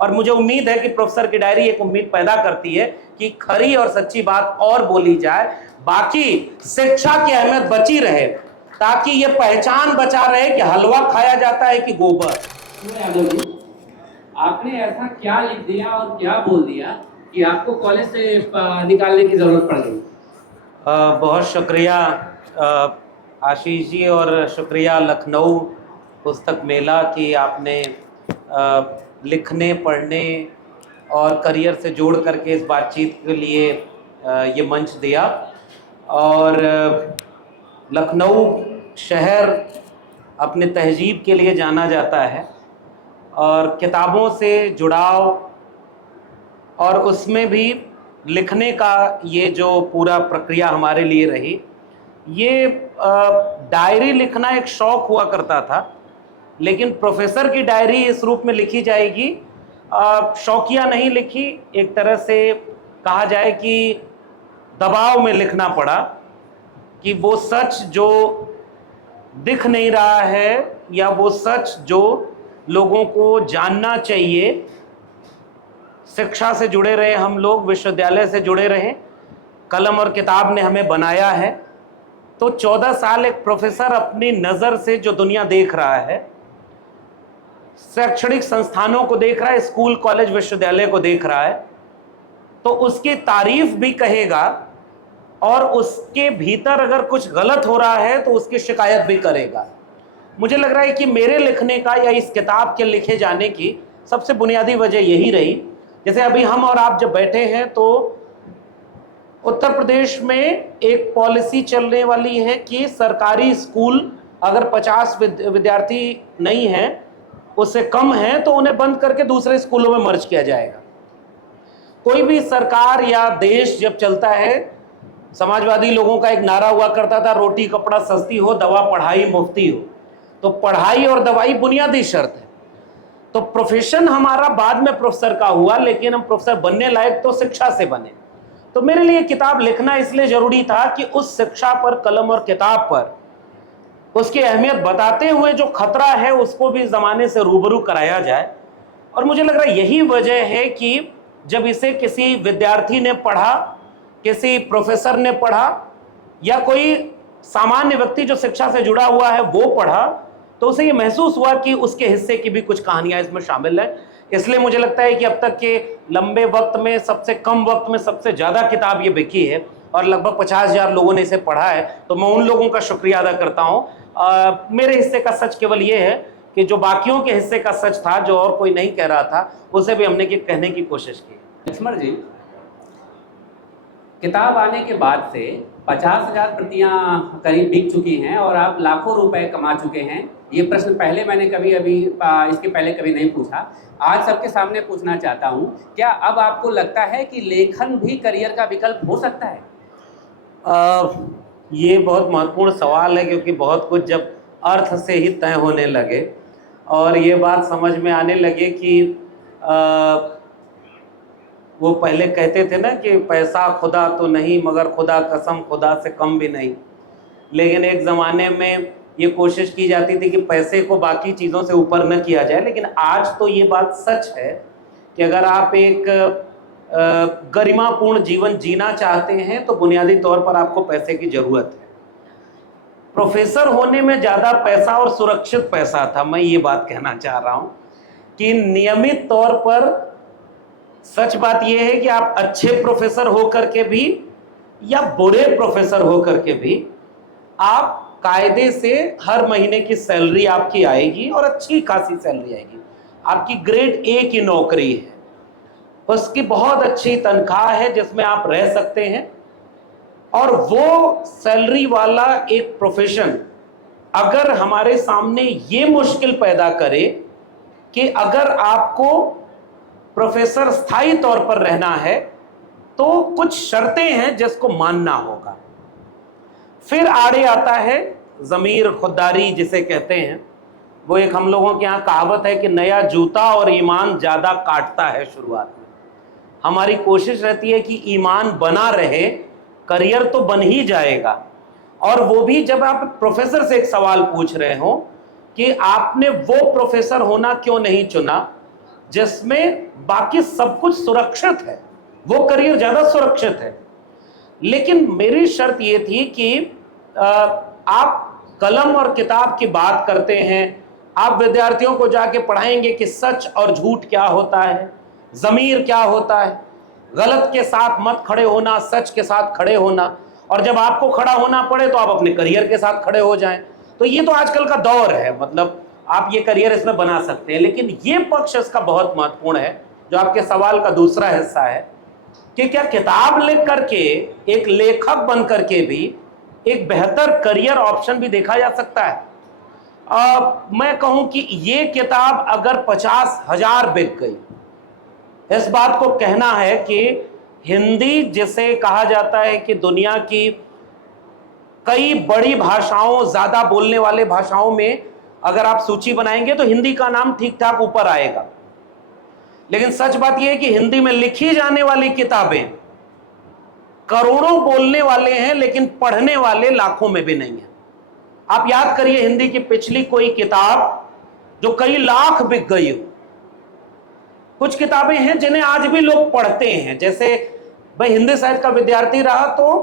और मुझे उम्मीद है कि प्रोफेसर की डायरी एक उम्मीद पैदा करती है कि खरी और सच्ची बात और बोली जाए, बाकी शिक्षा की अहमियत बची रहे, ताकि ये पहचान बचा रहे कि हलवा खाया जाता है कि गोबर। यादव जी, आपने ऐसा क्या लिख दिया और क्या बोल दिया कि आपको कॉलेज से निकालने की जरूरत पड़ गई? बहुत शुक्रिया आशीष जी, और शुक्रिया लखनऊ पुस्तक मेला कि आपने लिखने, पढ़ने और करियर से जोड़ करके इस बातचीत के लिए ये मंच दिया। और लखनऊ शहर अपने तहजीब के लिए जाना जाता है, और किताबों से जुड़ाव और उसमें भी लिखने का ये जो पूरा प्रक्रिया हमारे लिए रही, ये डायरी लिखना एक शौक़ हुआ करता था, लेकिन प्रोफेसर की डायरी इस रूप में लिखी जाएगी, शौकिया नहीं लिखी, एक तरह से कहा जाए कि दबाव में लिखना पड़ा कि वो सच जो दिख नहीं रहा है या वो सच जो लोगों को जानना चाहिए, शिक्षा से जुड़े रहे हम लोग, विश्वविद्यालय से जुड़े रहे, कलम और किताब ने हमें बनाया है। तो 14 साल एक प्रोफेसर अपनी नज़र से जो दुनिया देख रहा है, शैक्षणिक संस्थानों को देख रहा है, स्कूल कॉलेज विश्वविद्यालय को देख रहा है, तो उसकी तारीफ भी कहेगा, और उसके भीतर अगर कुछ गलत हो रहा है तो उसकी शिकायत भी करेगा। मुझे लग रहा है कि मेरे लिखने का या इस किताब के लिखे जाने की सबसे बुनियादी वजह यही रही। जैसे अभी हम और आप जब बैठे हैं, तो उत्तर प्रदेश में एक पॉलिसी चलने वाली है कि सरकारी स्कूल अगर 50 विद्यार्थी नहीं हैं, उससे कम हैं, तो उन्हें बंद करके दूसरे स्कूलों में मर्ज किया जाएगा। कोई भी सरकार या देश जब चलता है, समाजवादी लोगों का एक नारा हुआ करता था, रोटी कपड़ा सस्ती हो, दवा पढ़ाई मुफ्ती हो। तो पढ़ाई और दवाई बुनियादी शर्त है। तो प्रोफेशन हमारा बाद में प्रोफेसर का हुआ, लेकिन हम प्रोफेसर बनने लायक तो शिक्षा से बने। तो मेरे लिए किताब लिखना इसलिए जरूरी था कि उस शिक्षा पर, कलम और किताब पर उसकी अहमियत बताते हुए जो खतरा है उसको भी ज़माने से रूबरू कराया जाए। और मुझे लग रहा है यही वजह है कि जब इसे किसी विद्यार्थी ने पढ़ा, किसी प्रोफेसर ने पढ़ा, या कोई सामान्य व्यक्ति जो शिक्षा से जुड़ा हुआ है वो पढ़ा, तो उसे ये महसूस हुआ कि उसके हिस्से की भी कुछ कहानियां इसमें शामिल हैं। इसलिए मुझे लगता है कि अब तक के लंबे वक्त में, सबसे कम वक्त में सबसे ज़्यादा किताब ये बिकी है, और लगभग 50,000 लोगों ने इसे पढ़ा है। तो मैं उन लोगों का शुक्रिया अदा करता हूँ। मेरे हिस्से का सच केवल ये है कि जो बाकियों के हिस्से का सच था, जो और कोई नहीं कह रहा था, उसे भी हमने कहने की कोशिश की। लक्ष्मण जी, किताब आने के बाद से 50,000 प्रतियां करीब बिक चुकी हैं और आप लाखों रुपए कमा चुके हैं। ये प्रश्न पहले मैंने इसके पहले कभी नहीं पूछा, आज सबके सामने पूछना चाहता हूँ। क्या अब आपको लगता है कि लेखन भी करियर का विकल्प हो सकता है? ये बहुत महत्वपूर्ण सवाल है, क्योंकि बहुत कुछ जब अर्थ से ही तय होने लगे और ये बात समझ में आने लगे कि वो पहले कहते थे ना कि पैसा खुदा तो नहीं, मगर खुदा कसम खुदा से कम भी नहीं। लेकिन एक ज़माने में ये कोशिश की जाती थी कि पैसे को बाकी चीज़ों से ऊपर न किया जाए, लेकिन आज तो ये बात सच है कि अगर आप एक गरिमापूर्ण जीवन जीना चाहते हैं तो बुनियादी तौर पर आपको पैसे की ज़रूरत है। प्रोफेसर होने में ज़्यादा पैसा और सुरक्षित पैसा था। मैं ये बात कहना चाह रहा हूँ कि नियमित तौर पर सच बात यह है कि आप अच्छे प्रोफेसर होकर के भी या बुरे प्रोफेसर होकर के भी आप कायदे से हर महीने की सैलरी आपकी आएगी, और अच्छी खासी सैलरी आएगी। आपकी ग्रेड ए की नौकरी है, उसकी बहुत अच्छी तनख्वाह है जिसमें आप रह सकते हैं। और वो सैलरी वाला एक प्रोफेशन अगर हमारे सामने ये मुश्किल पैदा करे कि अगर आपको प्रोफेसर स्थायी तौर पर रहना है तो कुछ शर्तें हैं जिसको मानना होगा। फिर आड़े आता है ज़मीर खुददारी जिसे कहते हैं। वो एक हम लोगों के यहाँ कहावत है कि नया जूता और ईमान ज़्यादा काटता है शुरुआत में। हमारी कोशिश रहती है कि ईमान बना रहे, करियर तो बन ही जाएगा। और वो भी जब आप प्रोफेसर से एक सवाल पूछ रहे हो कि आपने वो प्रोफेसर होना क्यों नहीं चुना जिसमें बाकी सब कुछ सुरक्षित है, वो करियर ज्यादा सुरक्षित है। लेकिन मेरी शर्त ये थी कि आप कलम और किताब की बात करते हैं, आप विद्यार्थियों को जाके पढ़ाएंगे कि सच और झूठ क्या होता है, ज़मीर क्या होता है, गलत के साथ मत खड़े होना, सच के साथ खड़े होना, और जब आपको खड़ा होना पड़े तो आप अपने करियर के साथ खड़े हो जाएं। तो ये तो आजकल का दौर है, मतलब आप ये करियर इसमें बना सकते हैं। लेकिन ये पक्ष इसका बहुत महत्वपूर्ण है, जो आपके सवाल का दूसरा हिस्सा है कि क्या किताब लिख करके एक लेखक बन करके भी एक बेहतर करियर ऑप्शन भी देखा जा सकता है। मैं कहूं कि ये किताब अगर 50,000 बिक गई, इस बात को कहना है कि हिंदी, जिसे कहा जाता है कि दुनिया की कई बड़ी भाषाओं, ज्यादा बोलने वाले भाषाओं में अगर आप सूची बनाएंगे तो हिंदी का नाम ठीक ठाक ऊपर आएगा। लेकिन सच बात यह है कि हिंदी में लिखी जाने वाली किताबें करोड़ों बोलने वाले हैं, लेकिन पढ़ने वाले लाखों में भी नहीं है। आप याद करिए हिंदी की पिछली कोई किताब जो कई लाख बिक गई हो। कुछ किताबें हैं जिन्हें आज भी लोग पढ़ते हैं, जैसे भाई हिंदी साहित्य का विद्यार्थी रहा तो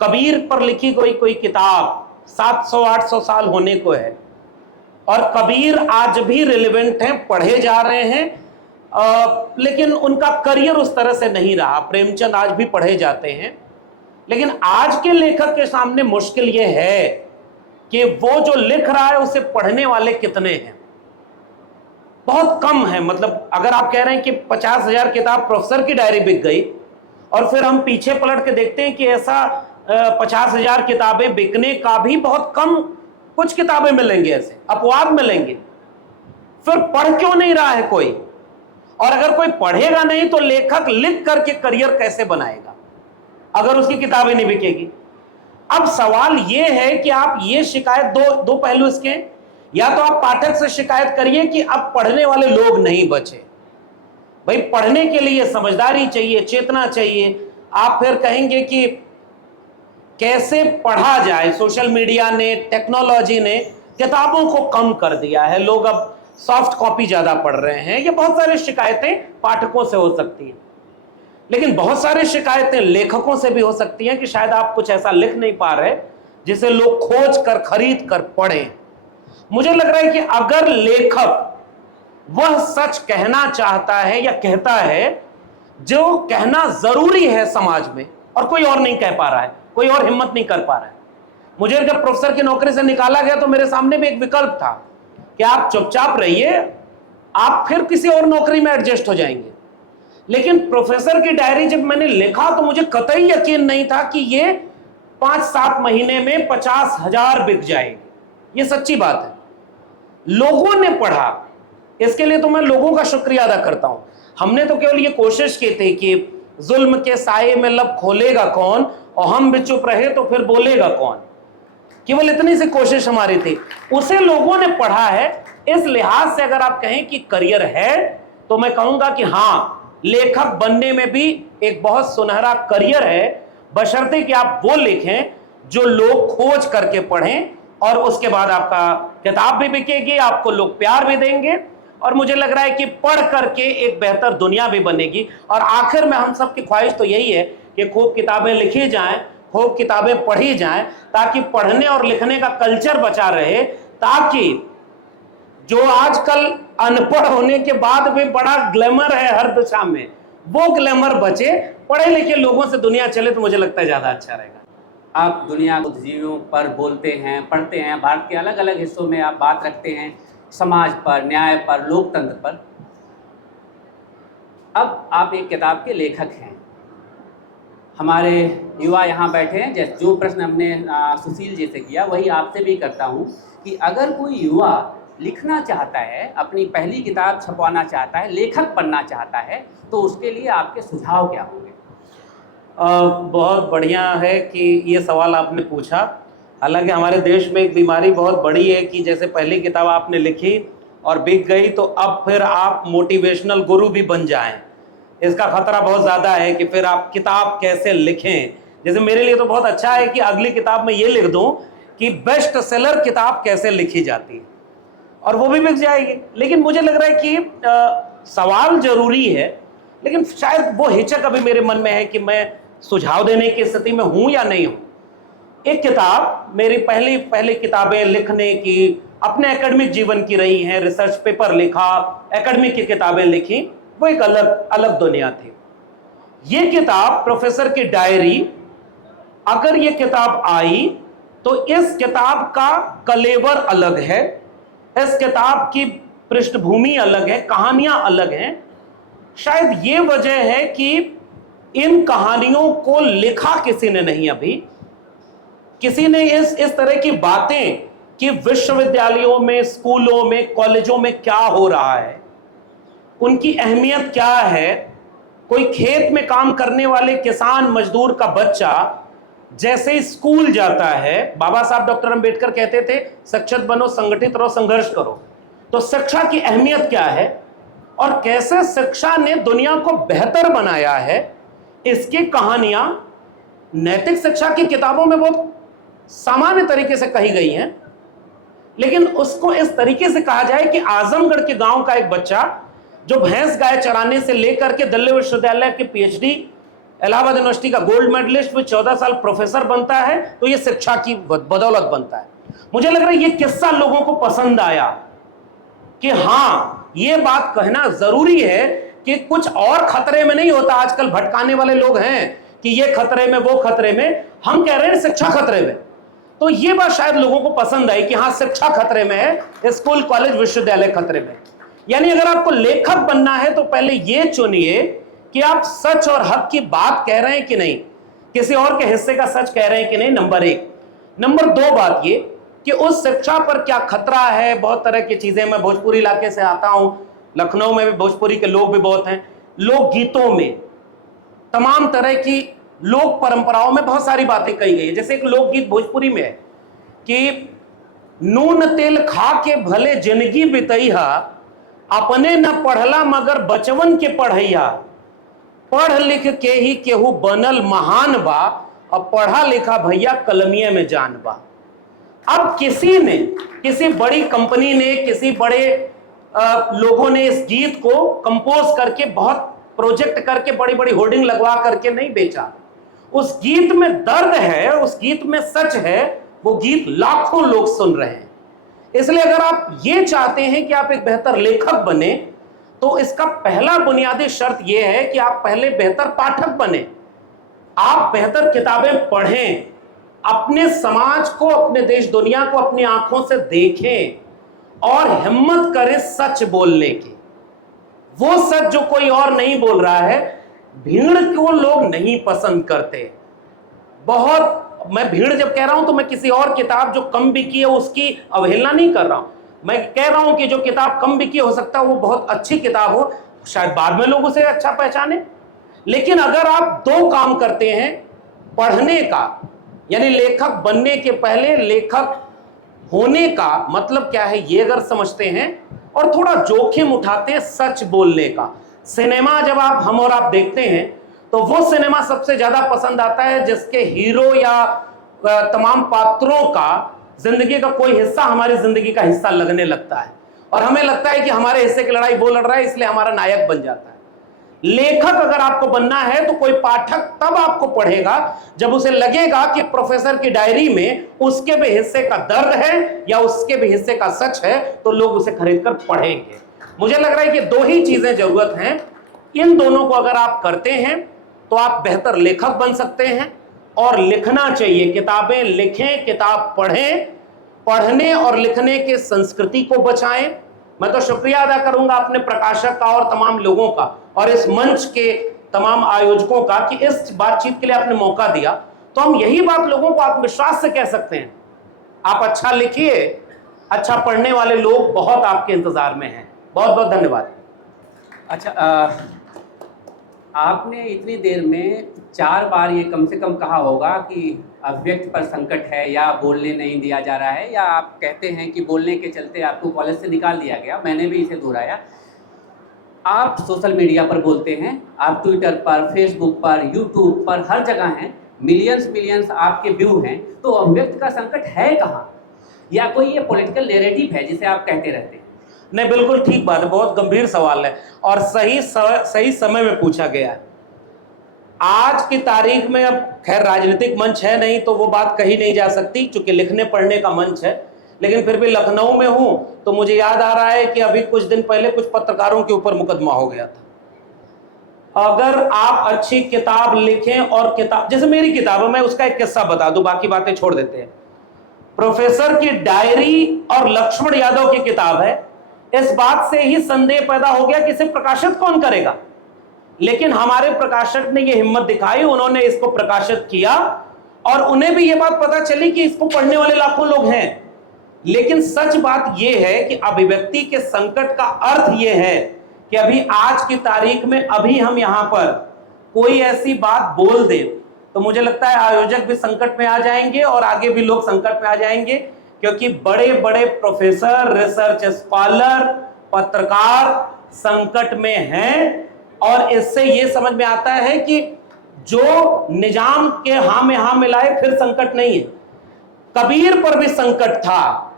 कबीर पर लिखी कोई किताब 700-800 साल होने को है, और कबीर आज भी रिलेवेंट हैं, पढ़े जा रहे हैं। लेकिन उनका करियर उस तरह से नहीं रहा। प्रेमचंद आज भी पढ़े जाते हैं, लेकिन आज के लेखक के सामने मुश्किल यह है कि वो जो लिख रहा है उसे पढ़ने वाले कितने हैं, बहुत कम है। मतलब अगर आप कह रहे हैं कि 50,000 किताब प्रोफेसर की डायरी बिक गई, और फिर हम पीछे पलट के देखते हैं कि ऐसा 50,000 किताबें बिकने का भी बहुत कम कुछ किताबें मिलेंगे, ऐसे अपवाद मिलेंगे। फिर पढ़ क्यों नहीं रहा है कोई? और अगर कोई पढ़ेगा नहीं तो लेखक लिख करके करियर कैसे बनाएगा अगर उसकी किताबें नहीं बिकेगी? अब सवाल यह है कि आप ये शिकायत, दो पहलू इसके हैं। या तो आप पाठक से शिकायत करिए कि अब पढ़ने वाले लोग नहीं बचे। भाई पढ़ने के लिए समझदारी चाहिए, चेतना चाहिए। आप फिर कहेंगे कि कैसे पढ़ा जाए, सोशल मीडिया ने, टेक्नोलॉजी ने किताबों को कम कर दिया है, लोग अब सॉफ्ट कॉपी ज्यादा पढ़ रहे हैं। ये बहुत सारी शिकायतें पाठकों से हो सकती हैं, लेकिन बहुत सारी शिकायतें लेखकों से भी हो सकती हैं कि शायद आप कुछ ऐसा लिख नहीं पा रहे जिसे लोग खोज कर, खरीद कर पढ़ें। मुझे लग रहा है कि अगर लेखक वह सच कहना चाहता है या कहता है जो कहना जरूरी है समाज में, और कोई और नहीं कह पा रहा है, कोई और हिम्मत नहीं कर पा रहा है। मुझे जब प्रोफेसर की नौकरी से निकाला गया तो मेरे सामने भी एक विकल्प था कि आप चुपचाप रहिए, आप फिर किसी और नौकरी में एडजस्ट हो जाएंगे। लेकिन प्रोफेसर की डायरी जब मैंने लिखा तो मुझे कतई यकीन नहीं था कि ये 5-7 महीने में 50,000 बिक जाएगी। ये सच्ची बात है, लोगों ने पढ़ा। इसके लिए तो मैं लोगों का शुक्रिया अदा करता हूं। हमने तो केवल ये कोशिश की थी कि जुल्म के साये में लब खोलेगा कौन, और हम भी चुप रहे तो फिर बोलेगा कौन। केवल इतनी सी कोशिश हमारी थी, उसे लोगों ने पढ़ा है। इस लिहाज से अगर आप कहें कि करियर है तो मैं कहूंगा कि हां, लेखक बनने में भी एक बहुत सुनहरा करियर है, बशर्ते कि आप वो लिखें जो लोग खोज करके पढ़ें, और उसके बाद आपका किताब भी बिकेगी, आपको लोग प्यार भी देंगे, और मुझे लग रहा है कि पढ़ करके एक बेहतर दुनिया भी बनेगी। और आखिर में हम सब की ख्वाहिश तो यही है कि खूब किताबें लिखी जाएं, खूब किताबें पढ़ी जाएं, ताकि पढ़ने और लिखने का कल्चर बचा रहे, ताकि जो आजकल अनपढ़ होने के बाद भी बड़ा ग्लैमर है हर दिशा में, वो ग्लैमर बचे। पढ़े लिखे लोगों से दुनिया चले तो मुझे लगता है ज्यादा अच्छा रहेगा। आप दुनिया को बुद्धिजीवियों पर बोलते हैं, पढ़ते हैं, भारत के अलग अलग हिस्सों में आप बात रखते हैं, समाज पर, न्याय पर, लोकतंत्र पर। अब आप एक किताब के लेखक हैं। हमारे युवा यहाँ बैठे हैं, जैसे जो प्रश्न हमने सुशील जी से किया वही आपसे भी करता हूँ कि अगर कोई युवा लिखना चाहता है, अपनी पहली किताब छपवाना चाहता है, लेखक बनना चाहता है, तो उसके लिए आपके सुझाव क्या होंगे? बहुत बढ़िया है कि ये सवाल आपने पूछा। हालांकि हमारे देश में एक बीमारी बहुत बड़ी है कि जैसे पहली किताब आपने लिखी और बिक गई तो अब फिर आप मोटिवेशनल गुरु भी बन जाएं। इसका खतरा बहुत ज़्यादा है कि फिर आप किताब कैसे लिखें। जैसे मेरे लिए तो बहुत अच्छा है कि अगली किताब में ये लिख दूं कि बेस्ट सेलर किताब कैसे लिखी जाती है, और वो भी बिक जाएगी। लेकिन मुझे लग रहा है कि सवाल जरूरी है, लेकिन शायद वो हिचक अभी मेरे मन में है कि मैं सुझाव देने की स्थिति में हूं या नहीं हूं। एक किताब, मेरी पहली किताबें लिखने की अपने एकेडमिक जीवन की रही हैं, रिसर्च पेपर लिखा, एकेडमिक की किताबें लिखी, वो एक अलग अलग दुनिया थी। ये किताब प्रोफेसर की डायरी, अगर ये किताब आई तो इस किताब का कलेवर अलग है, इस किताब की पृष्ठभूमि अलग है, कहानियां अलग हैं। शायद ये वजह है कि इन कहानियों को लिखा किसी ने नहीं अभी, किसी ने इस तरह की बातें कि विश्वविद्यालयों में, स्कूलों में, कॉलेजों में क्या हो रहा है, उनकी अहमियत क्या है, कोई खेत में काम करने वाले किसान मजदूर का बच्चा जैसे ही स्कूल जाता है, बाबा साहब डॉक्टर अंबेडकर कहते थे सक्षत बनो, संगठित रहो, संघर्ष करो, तो शिक्षा की अहमियत क्या है और कैसे शिक्षा ने दुनिया को बेहतर बनाया है, इसकी कहानियां नैतिक शिक्षा की किताबों में बहुत सामान्य तरीके से कही गई हैं। लेकिन उसको इस तरीके से कहा जाए कि आजमगढ़ के गांव का एक बच्चा जो भैंस गाय चराने से लेकर के दिल्ली विश्वविद्यालय के पीएचडी, इलाहाबाद यूनिवर्सिटी का गोल्ड मेडलिस्ट में 14 साल प्रोफेसर बनता है, तो ये शिक्षा की बदौलत बनता है। मुझे लग रहा है ये किस्सा लोगों को पसंद आया कि हां, ये बात कहना जरूरी है कि कुछ और खतरे में नहीं होता। आजकल भटकाने वाले लोग हैं कि ये खतरे में, वो खतरे में, हम कह रहे हैं शिक्षा खतरे में। तो ये बात शायद लोगों को पसंद आई कि हां, शिक्षा खतरे में है, स्कूल कॉलेज विश्वविद्यालय खतरे में। यानी अगर आपको लेखक बनना है तो पहले ये चुनिए कि आप सच और हक की बात कह रहे हैं कि नहीं, किसी और के हिस्से का सच कह रहे हैं कि नहीं, नंबर एक। नंबर दो बात ये कि उस शिक्षा पर क्या खतरा है। बहुत तरह की चीजें, मैं भोजपुरी इलाके से आता हूं, लखनऊ में भी भोजपुरी के लोग भी बहुत हैं। लोकगीतों में, तमाम तरह की लोक परंपराओं में बहुत सारी बातें कही गई है। जैसे एक लोकगीत भोजपुरी में है कि नून तेल खा के भले जिंदगी बितैया, अपने न पढ़ला मगर बचवन के पढ़ैया, पढ़ लिख के ही केहू बनल महान बा, अब पढ़ा लिखा भैया कलमिये में जान बा। अब किसी ने, किसी बड़ी कंपनी ने, किसी बड़े लोगों ने इस गीत को कंपोज करके, बहुत प्रोजेक्ट करके, बड़ी बड़ी होर्डिंग लगवा करके नहीं बेचा। उस गीत में दर्द है, उस गीत में सच है, वो गीत लाखों लोग सुन रहे हैं। इसलिए अगर आप ये चाहते हैं कि आप एक बेहतर लेखक बने, तो इसका पहला बुनियादी शर्त यह है कि आप पहले बेहतर पाठक बने, आप बेहतर किताबें पढ़ें, अपने समाज को, अपने देश दुनिया को अपनी आंखों से देखें और हिम्मत करें सच बोलने की। वो सच जो कोई और नहीं बोल रहा है। भीड़ को लोग नहीं पसंद करते। बहुत, मैं भीड़ जब कह रहा हूं तो मैं किसी और किताब जो कम बिकी है उसकी अवहेलना नहीं कर रहा हूं। मैं कह रहा हूं कि जो किताब कम बिकी हो सकता है वो बहुत अच्छी किताब हो, शायद बाद में लोग उसे अच्छा पहचाने। लेकिन अगर आप दो काम करते हैं, पढ़ने का, यानी लेखक बनने के पहले लेखक होने का मतलब क्या है ये अगर समझते हैं, और थोड़ा जोखिम उठाते हैं सच बोलने का। सिनेमा जब हम और आप देखते हैं तो वो सिनेमा सबसे ज्यादा पसंद आता है जिसके हीरो या तमाम पात्रों का जिंदगी का कोई हिस्सा हमारी जिंदगी का हिस्सा लगने लगता है, और हमें लगता है कि हमारे हिस्से की लड़ाई वो लड़ रहा है, इसलिए हमारा नायक बन जाता है। लेखक अगर आपको बनना है तो कोई पाठक तब आपको पढ़ेगा जब उसे लगेगा कि प्रोफेसर की डायरी में उसके भी हिस्से का दर्द है या उसके भी हिस्से का सच है, तो लोग उसे खरीदकर पढ़ेंगे। मुझे लग रहा है कि दो ही चीजें जरूरत हैं। इन दोनों को अगर आप करते हैं तो आप बेहतर लेखक बन सकते हैं। और लिखना चाहिए, किताबें लिखें, किताब पढ़ें, पढ़ने और लिखने के संस्कृति को बचाएं। मैं तो शुक्रिया अदा करूंगा अपने प्रकाशक का और तमाम लोगों का और इस मंच के तमाम आयोजकों का कि इस बातचीत के लिए आपने मौका दिया। तो हम यही बात लोगों को आत्मविश्वास से कह सकते हैं, आप अच्छा लिखिए, अच्छा पढ़ने वाले लोग बहुत आपके इंतजार में हैं। बहुत बहुत धन्यवाद। अच्छा, आपने इतनी देर में 4 बार ये कम से कम कहा होगा कि अभिव्यक्ति पर संकट है या बोलने नहीं दिया जा रहा है, या आप कहते हैं कि बोलने के चलते आपको कॉलेज से निकाल दिया गया। मैंने भी इसे दोहराया। आप सोशल मीडिया पर बोलते हैं, आप ट्विटर पर, फेसबुक पर, यूट्यूब पर, हर जगह हैं, मिलियंस आपके व्यू हैं, तो अभिव्यक्ति का संकट है कहाँ? या कोई ये पॉलिटिकल नैरेटिव है जिसे आप कहते रहते हैं? नहीं, बिल्कुल ठीक बात है, बहुत गंभीर सवाल है और सही समय में पूछा गया है। आज की तारीख में, अब खैर राजनीतिक मंच है नहीं तो वो बात कही नहीं जा सकती क्योंकि लिखने पढ़ने का मंच है, लेकिन फिर भी लखनऊ में हूं तो मुझे याद आ रहा है कि अभी कुछ दिन पहले कुछ पत्रकारों के ऊपर मुकदमा हो गया था। अगर आप अच्छी किताब लिखें और किताब, जैसे मेरी किताब है, मैं उसका एक किस्सा बता दूं, बाकी बातें छोड़ देते हैं। प्रोफेसर की डायरी और लक्ष्मण यादव की किताब है। इस बात से ही संदेह पैदा हो गया कि इसे प्रकाशित कौन करेगा, लेकिन हमारे प्रकाशक ने यह हिम्मत दिखाई, उन्होंने इसको प्रकाशित किया और उन्हें भी यह बात पता चली कि इसको पढ़ने वाले लाखों लोग हैं। लेकिन सच बात यह है कि अभिव्यक्ति के संकट का अर्थ यह है कि अभी आज की तारीख में अभी हम यहां पर कोई ऐसी बात बोल दे तो मुझे लगता है आयोजक भी संकट में आ जाएंगे और आगे भी लोग संकट में आ जाएंगे, क्योंकि बड़े बड़े प्रोफेसर, रिसर्च स्कॉलर, पत्रकार संकट में हैं। और इससे यह समझ में आता है कि जो निजाम के हां में हां मिलाए फिर संकट नहीं है। कबीर पर भी संकट था।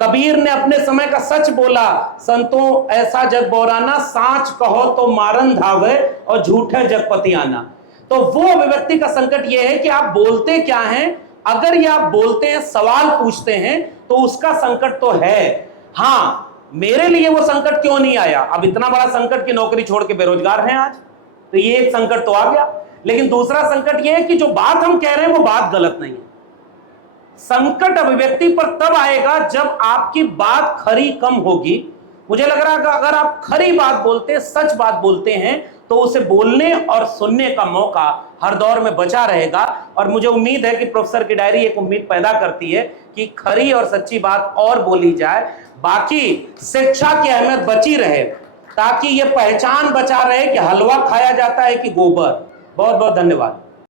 कबीर ने अपने समय का सच बोला, संतों ऐसा जग बोराना, सांच कहो तो मारन धावे और झूठे जगपति आना। तो वो अभिव्यक्ति का संकट यह है कि आप बोलते क्या हैं। अगर ये आप बोलते हैं, सवाल पूछते हैं, तो उसका संकट तो है। हां, मेरे लिए वो संकट क्यों नहीं आया? अब इतना बड़ा संकट की नौकरी छोड़ के बेरोजगार हैं आज, तो ये एक संकट तो आ गया। लेकिन दूसरा संकट ये है कि जो बात हम कह रहे हैं वो बात गलत नहीं है। संकट अभिव्यक्ति पर तब आएगा जब आपकी बात खरी कम होगी। मुझे लग रहा है कि अगर आप खरी बात बोलते, सच बात बोलते हैं, तो उसे बोलने और सुनने का मौका हर दौर में बचा रहेगा। और मुझे उम्मीद है कि प्रोफेसर की डायरी एक उम्मीद पैदा करती है कि खरी और सच्ची बात और बोली जाए, बाकी शिक्षा की अहमियत बची रहे, ताकि यह पहचान बचा रहे कि हलवा खाया जाता है कि गोबर। बहुत बहुत धन्यवाद।